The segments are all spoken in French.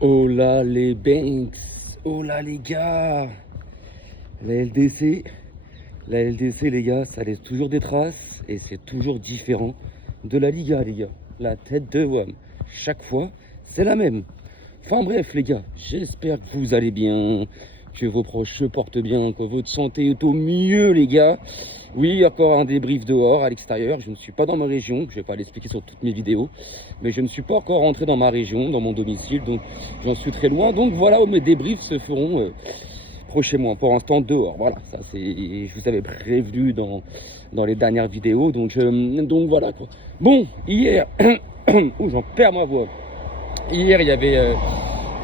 Oh là les Banks, oh là les gars, la LDC, la LDC les gars, ça laisse toujours des traces et c'est toujours différent de la Liga les gars. La tête de WAM, chaque fois c'est la même. Enfin bref les gars, j'espère que vous allez bien, que vos proches se portent bien, que votre santé est au mieux les gars. Oui, encore un débrief dehors, à l'extérieur. Je ne suis pas dans ma région, je ne vais pas l'expliquer sur toutes mes vidéos. Mais je ne suis pas encore rentré dans ma région, dans mon domicile, donc j'en suis très loin. Donc voilà où mes débriefs se feront prochainement. Pour l'instant, dehors. Voilà, ça c'est. Je vous avais prévenu dans les dernières vidéos. Donc voilà quoi. Bon, hier, oh, j'en perds ma voix. Hier, il y avait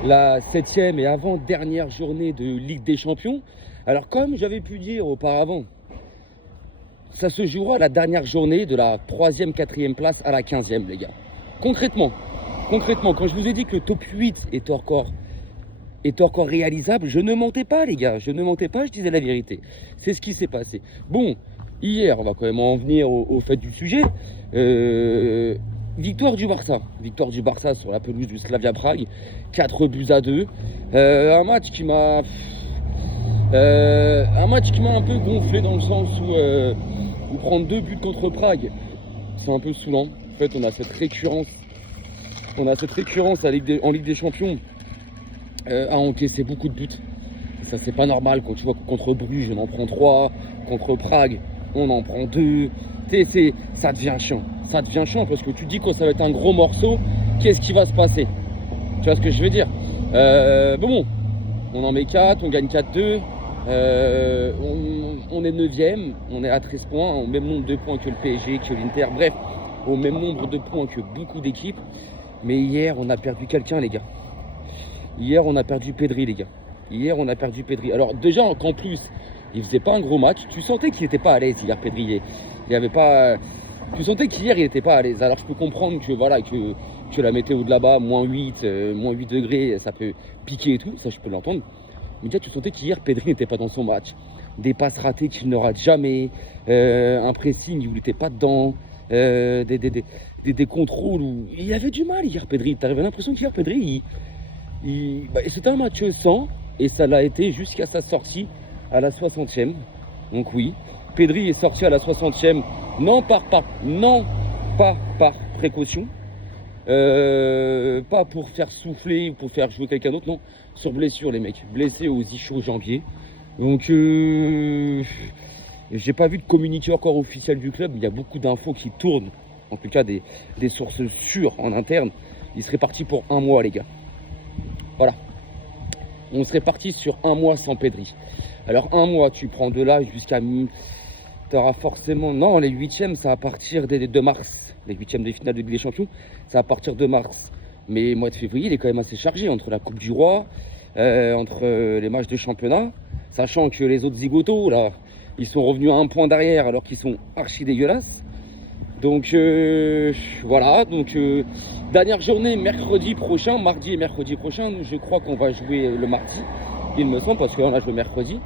la 7e et avant-dernière journée de Ligue des Champions. Alors, comme j'avais pu dire auparavant, ça se jouera la dernière journée de la 3e, 4e place à la 15e, les gars. Concrètement, quand je vous ai dit que le top 8 était encore réalisable, je ne mentais pas, les gars. Je ne mentais pas, je disais la vérité. C'est ce qui s'est passé. Bon, hier, on va quand même en venir au fait du sujet. Victoire du Barça. Victoire du Barça sur la pelouse du Slavia Prague. 4-2. Un match qui m'a... un peu gonflé dans le sens où prendre 2 buts contre Prague, c'est un peu saoulant. En fait, on a cette récurrence en Ligue des Champions à encaisser beaucoup de buts. Ça, c'est pas normal. Quand tu vois que contre Bruges, on en prend 3, contre Prague, on en prend 2. Ça devient chiant. Ça devient chiant parce que tu dis que ça va être un gros morceau. Qu'est-ce qui va se passer? Tu vois ce que je veux dire? Bon, on en met 4, on gagne 4-2. On est 9e, on est à 13 points, au même nombre de points que le PSG, que l'Inter, bref, au même nombre de points que beaucoup d'équipes. Mais hier, on a perdu quelqu'un, les gars. Hier, on a perdu Pedri, les gars. Hier, on a perdu Pedri. Alors, déjà, qu'en plus, il faisait pas un gros match. Tu sentais qu'il n'était pas à l'aise hier, Pedri. Il avait pas... Tu sentais qu'hier, il n'était pas à l'aise. Alors, je peux comprendre que, voilà, que la météo de là-bas, moins 8 degrés, ça peut piquer et tout. Ça, je peux l'entendre. Mais déjà, tu sentais qu'hier, Pedri n'était pas dans son match. Des passes ratées qu'il ne rate jamais. Un pressing où il n'était pas dedans. Des contrôles où il y avait du mal hier, Pedri. Tu avais l'impression qu'hier, Pedri, c'était un match sans. Et ça l'a été jusqu'à sa sortie à la 60e. Donc oui, Pedri est sorti à la 60e. Non pas par précaution. Pas pour faire souffler ou pour faire jouer quelqu'un d'autre, non. Sur blessure, les mecs. Blessés aux ischio-jambiers. Donc, j'ai pas vu de communiqué encore officiel du club. Il y a beaucoup d'infos qui tournent. En tout cas, des sources sûres en interne. Il serait parti pour 1 mois, les gars. Voilà. On serait parti sur 1 mois sans Pedri. Alors, 1 mois, tu prends de là jusqu'à... Tu auras forcément... Non, les 8e, ça va partir de mars. Les 8e de finale de Ligue des Champions, ça va partir de mars. Mais le mois de février, il est quand même assez chargé entre la Coupe du Roi, entre les matchs de championnat. Sachant que les autres zigotos, là, ils sont revenus à 1 point derrière alors qu'ils sont archi dégueulasses. Donc, voilà. Donc, dernière journée, mardi et mercredi prochain. Nous, je crois qu'on va jouer le mardi, il me semble, parce qu'on a joué mercredi.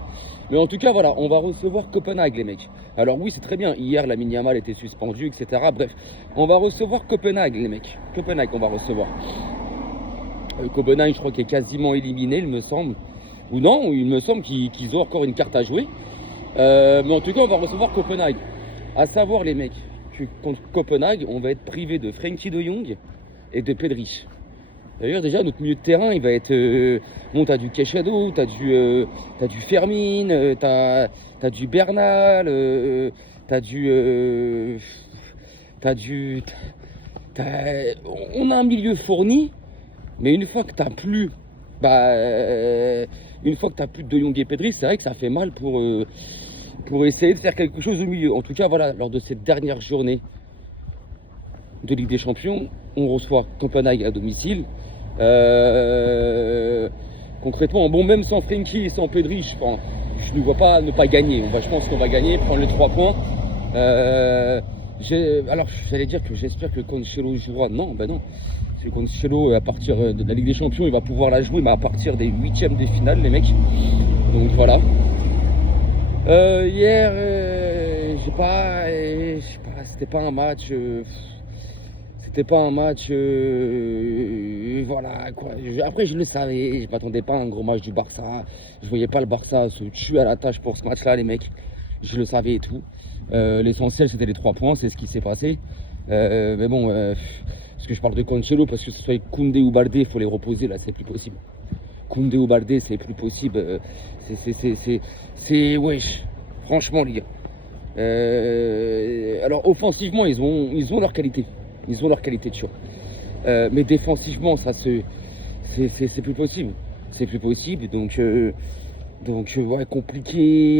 Mais en tout cas, voilà, on va recevoir Copenhague, les mecs. Alors oui, c'est très bien. Hier, la Yamal était suspendue, etc. Bref, on va recevoir Copenhague, les mecs. Copenhague, on va recevoir. Copenhague, je crois qu'il est quasiment éliminé, il me semble. Ou non, il me semble qu'ils ont encore une carte à jouer. Mais en tout cas, on va recevoir Copenhague. À savoir, les mecs, que contre Copenhague, on va être privé de Frenkie de Jong et de Pedri. D'ailleurs, déjà, notre milieu de terrain, il va être... bon, t'as du Queixado, t'as du Fermin, t'as du Bernal, on a un milieu fourni, mais une fois que t'as plus... une fois que t'as plus de Jong et Pedri, c'est vrai que ça fait mal pour essayer de faire quelque chose au milieu. En tout cas, voilà, lors de cette dernière journée de Ligue des Champions, on reçoit Copenhague à domicile. Concrètement, bon, même sans Frenkie et sans Pedri, je ne vois pas ne pas gagner. Je pense qu'on va gagner, prendre les 3 points. Alors, j'allais dire que j'espère que Cancelo jouera. Non, ben non. C'est Cancelo, à partir de la Ligue des Champions, il va pouvoir la jouer, mais à partir des 8e de finale, les mecs. Donc voilà. Hier, c'était pas un match. C'était pas un match, voilà quoi. Après, je le savais, je m'attendais pas à un gros match du Barça. Je voyais pas le Barça se tuer à la tâche pour ce match-là, les mecs. Je le savais et tout. L'essentiel, c'était les 3 points, c'est ce qui s'est passé. Mais bon, parce que je parle de Cancelo, parce que ce soit Koundé ou Baldé, il faut les reposer, là, c'est plus possible. Koundé ou Baldé, c'est plus possible. C'est wesh. Franchement, les gars. Alors, offensivement, ils ont leur qualité. Ils ont leur qualité de choix. Mais défensivement, c'est plus possible. C'est plus possible. Donc ouais, compliqué.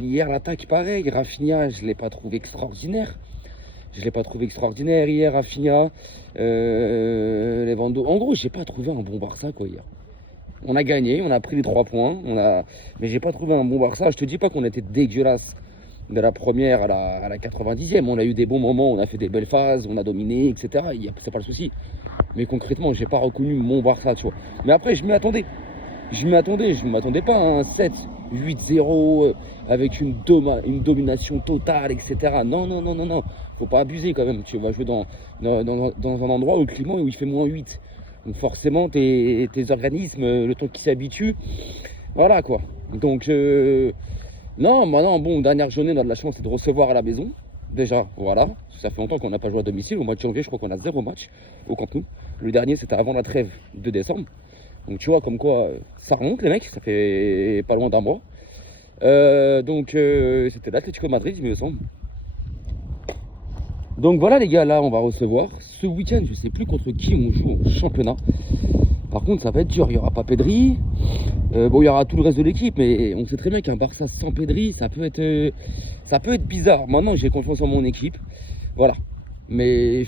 Hier, l'attaque, pareil. Rafinha, je ne l'ai pas trouvé extraordinaire. Hier, Rafinha. Lewandowski. En gros, j'ai pas trouvé un bon Barça, quoi, hier. On a gagné, on a pris les 3 points. Mais j'ai pas trouvé un bon Barça. Je te dis pas qu'on était dégueulasse de la première à la 90e. On a eu des bons moments, on a fait des belles phases, on a dominé, etc. C'est pas le souci. Mais concrètement, j'ai pas reconnu mon Barça, tu vois. Mais après, je m'y attendais. Je m'attendais pas à un 7, 8-0 avec une domination totale, etc. Non. Faut pas abuser quand même. Tu vas jouer dans un endroit où le climat où il fait -8. Donc forcément, tes organismes, le temps qu'ils s'habituent, voilà quoi. Donc, non, maintenant, bon, dernière journée, on a de la chance, c'est de recevoir à la maison. Déjà, voilà. Ça fait longtemps qu'on n'a pas joué à domicile. Au mois de janvier, je crois qu'on a 0 match au Camp Nou. Le dernier, c'était avant la trêve de décembre. Donc, tu vois, comme quoi, ça remonte, les mecs. Ça fait pas loin d'un mois. C'était l'Atlético Madrid, il me semble. Donc, voilà, les gars, là, on va recevoir. Ce week-end, je sais plus contre qui on joue en championnat. Par contre, ça va être dur. Il n'y aura pas Pedri. Bon, il y aura tout le reste de l'équipe, mais on sait très bien qu'un Barça sans Pedri, ça peut être bizarre. Maintenant, j'ai confiance en mon équipe. Voilà. Mais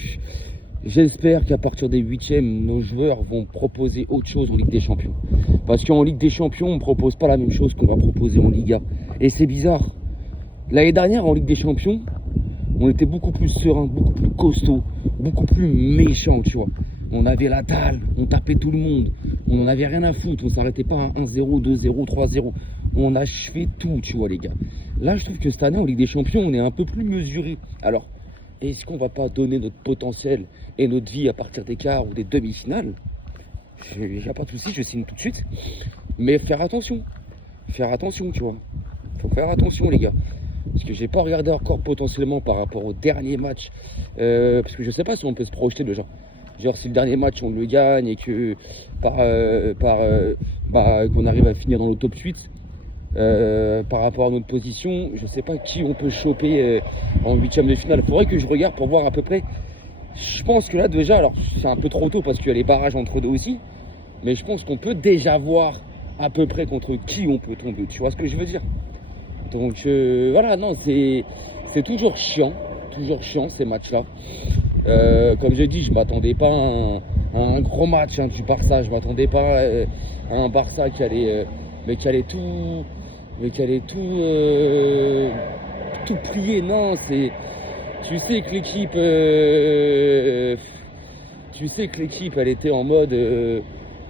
j'espère qu'à partir des 8e, nos joueurs vont proposer autre chose en Ligue des Champions. Parce qu'en Ligue des Champions, on ne propose pas la même chose qu'on va proposer en Liga. Et c'est bizarre. L'année dernière, en Ligue des Champions, on était beaucoup plus serein, beaucoup plus costaud, beaucoup plus méchant, tu vois. On avait la dalle, on tapait tout le monde, on n'en avait rien à foutre, on s'arrêtait pas à 1-0, 2-0, 3-0. On achevait tout, tu vois, les gars. Là, je trouve que cette année, en Ligue des Champions, on est un peu plus mesuré. Alors, est-ce qu'on va pas donner notre potentiel et notre vie à partir des quarts ou des demi-finales? Il n'y a pas de souci, je signe tout de suite. Mais faire attention, tu vois. Faut faire attention, les gars. Parce que j'ai pas regardé encore potentiellement par rapport au dernier match. Parce que je sais pas si on peut se projeter de genre si le dernier match on le gagne et que qu'on arrive à finir dans le top 8 par rapport à notre position, je sais pas qui on peut choper en 8e de finale. Il faudrait que je regarde pour voir à peu près. Je pense que là déjà, alors c'est un peu trop tôt parce qu'il y a les barrages entre deux aussi, mais je pense qu'on peut déjà voir à peu près contre qui on peut tomber. Tu vois ce que je veux dire? Donc voilà, non, c'est toujours chiant ces matchs-là. Comme je dis, je m'attendais pas à un gros match du Barça. Je m'attendais pas à un Barça qui allait tout plier. Non, tu sais que l'équipe, elle était en mode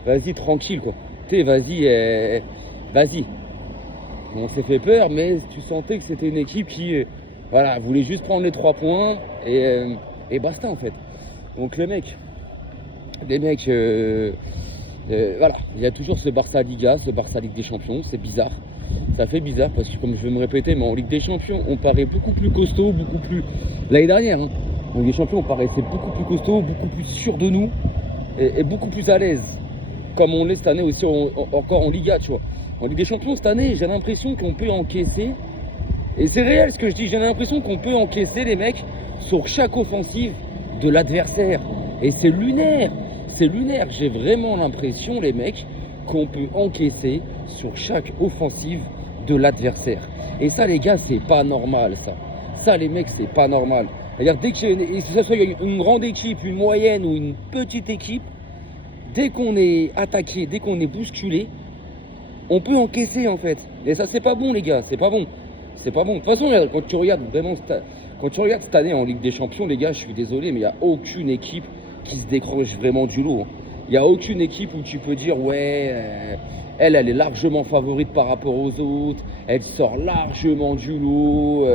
vas-y tranquille quoi. Tu sais, vas-y. On s'est fait peur, mais tu sentais que c'était une équipe qui voulait juste prendre les 3 points et basta en fait. Donc les mecs, voilà, il y a toujours ce Barça Liga, ce Barça Ligue des Champions, c'est bizarre. Ça fait bizarre parce que, comme je vais me répéter, mais en Ligue des Champions, on paraît beaucoup plus costaud, beaucoup plus... L'année dernière, en Ligue des Champions, on paraissait beaucoup plus costaud, beaucoup plus sûr de nous et beaucoup plus à l'aise. Comme on l'est cette année aussi encore en Liga, tu vois. En Ligue des Champions, cette année, j'ai l'impression qu'on peut encaisser, et c'est réel ce que je dis, j'ai l'impression qu'on peut encaisser, les mecs, sur chaque offensive de l'adversaire. Et c'est lunaire, j'ai vraiment l'impression, les mecs, qu'on peut encaisser sur chaque offensive de l'adversaire. Et ça, les gars, c'est pas normal, ça. Ça, les mecs, c'est pas normal. C'est-à-dire, dès que ce soit une grande équipe, une moyenne ou une petite équipe, dès qu'on est attaqué, dès qu'on est bousculé, on peut encaisser en fait. Et ça, c'est pas bon, les gars, c'est pas bon. De toute façon, quand tu regardes cette année en Ligue des Champions, les gars, je suis désolé, mais il n'y a aucune équipe qui se décroche vraiment du lot. Il n'y a aucune équipe où tu peux dire, ouais, elle est largement favorite par rapport aux autres, elle sort largement du lot,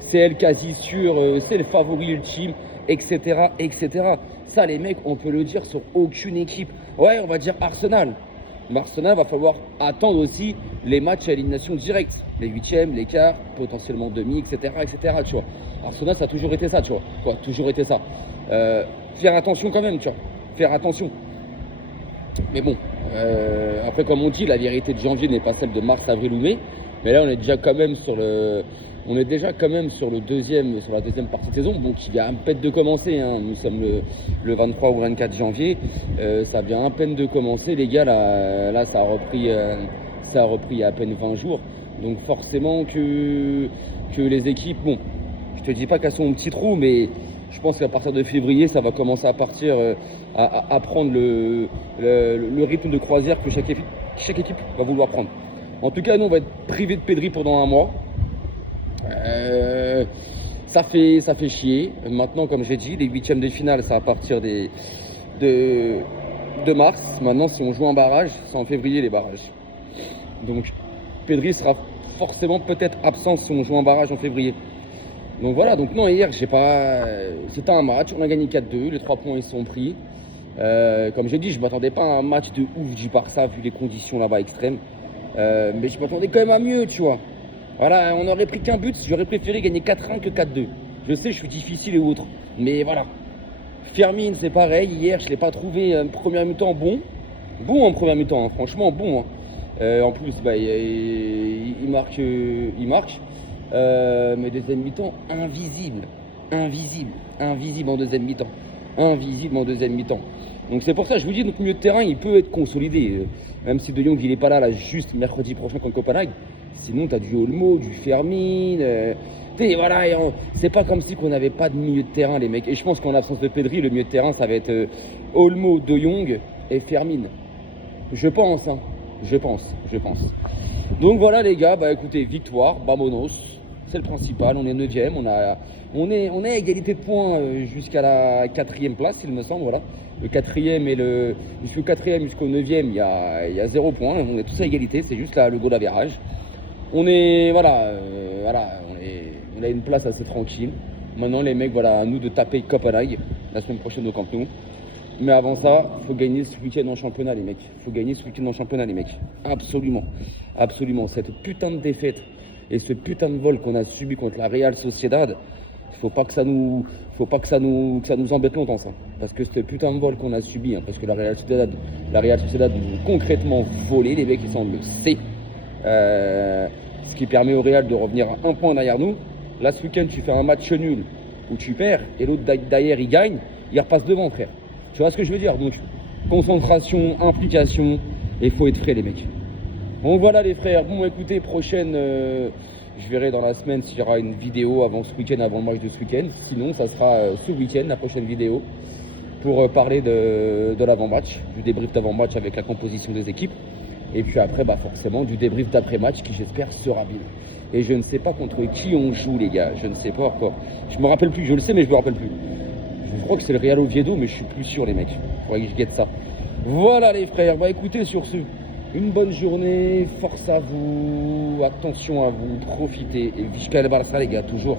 c'est elle quasi sûre, c'est le favori ultime. etc., etc. Ça, les mecs, on peut le dire sur aucune équipe. Ouais, on va dire Arsenal. Mais Arsenal, va falloir attendre aussi les matchs à élimination directe. Les huitièmes, les quarts, potentiellement demi, etc., etc., tu vois. Arsenal, ça a toujours été ça, tu vois. Quoi, toujours été ça. Faire attention quand même, tu vois. Faire attention. Mais bon, après, comme on dit, la vérité de janvier n'est pas celle de mars, avril ou mai. Mais là, on est déjà quand même sur le sur la deuxième partie de saison. Bon, qui vient à peine de commencer, hein. Nous sommes le 23 ou 24 janvier. Ça vient à peine de commencer, les gars. Là, ça a repris il y a à peine 20 jours. Donc forcément que les équipes, bon, je te dis pas qu'elles sont au petit trou, mais je pense qu'à partir de février, ça va commencer à partir, à prendre le rythme de croisière que chaque équipe va vouloir prendre. En tout cas, nous, on va être privé de Pedri pendant un mois. Ça fait chier. Maintenant, comme j'ai dit, les huitièmes de finale, c'est à partir de mars. Maintenant, si on joue en barrage, c'est en février les barrages. Donc, Pedri sera forcément peut-être absent si on joue en barrage en février. Donc voilà, donc non, hier, c'était un match, on a gagné 4-2, les 3 points ils sont pris. Comme j'ai dit, je ne m'attendais pas à un match de ouf du Barça vu les conditions là-bas extrêmes. Mais je m'attendais quand même à mieux, tu vois. Voilà, on n'aurait pris qu'un but, j'aurais préféré gagner 4-1 que 4-2. Je sais, je suis difficile et autres, mais voilà. Fermin, c'est pareil, hier, je ne l'ai pas trouvé en première mi-temps bon. Bon en première mi-temps, hein, franchement bon. Hein. En plus, il marque. Mais deuxième mi-temps, invisible en deuxième mi-temps. Invisible en deuxième mi-temps. Donc c'est pour ça que je vous dis, notre milieu de terrain, il peut être consolidé. Même si De Jong, il n'est pas là, juste mercredi prochain contre Copenhague. Sinon, tu as du Olmo, du Fermin. Voilà, c'est pas comme si qu'on n'avait pas de milieu de terrain, les mecs. Et je pense qu'en l'absence de Pedri, le milieu de terrain, ça va être Olmo, De Jong et Fermin. Je pense, hein. Je pense. Donc voilà, les gars, écoutez, victoire, vamonos. C'est le principal, on est 9e, on est à égalité de points jusqu'à la 4e place, il me semble, voilà. Le 4e jusqu'au 4e, jusqu'au 9e, il y a 0 points, on est tous à égalité, c'est juste là le goal average. On est, on a une place assez tranquille. Maintenant, les mecs, voilà, à nous de taper Copenhague la semaine prochaine au Camp Nou. Mais avant ça, il faut gagner ce week-end en championnat, les mecs. Absolument. Cette putain de défaite et ce putain de vol qu'on a subi contre la Real Sociedad, faut pas que ça nous embête longtemps, ça. Parce que ce putain de vol qu'on a subi, hein, parce que la Real Sociedad nous a concrètement volé, les mecs, ils le sait. Ce qui permet au Real de revenir à 1 point derrière nous. Là, ce week-end, tu fais un match nul où tu perds et l'autre derrière, il gagne, il repasse devant, frère. Tu vois ce que je veux dire? Donc, concentration, implication, et il faut être frais, les mecs. Donc voilà, les frères. Bon, écoutez, prochaine, je verrai dans la semaine s'il y aura une vidéo avant ce week-end, avant le match de ce week-end. Sinon, ça sera ce week-end, la prochaine vidéo, pour parler de l'avant-match, du débrief d'avant-match avec la composition des équipes. Et puis après, forcément, du débrief d'après-match qui, j'espère, sera bien. Et je ne sais pas contre qui on joue, les gars. Je ne sais pas encore. Je me rappelle plus. Je le sais, mais je me rappelle plus. Je crois que c'est le Real Oviedo, mais je suis plus sûr, les mecs. Il faudrait que je guette ça. Voilà, les frères. Écoutez, sur ce, une bonne journée. Force à vous. Attention à vous. Profitez. Et Visca el Barça, les gars, toujours.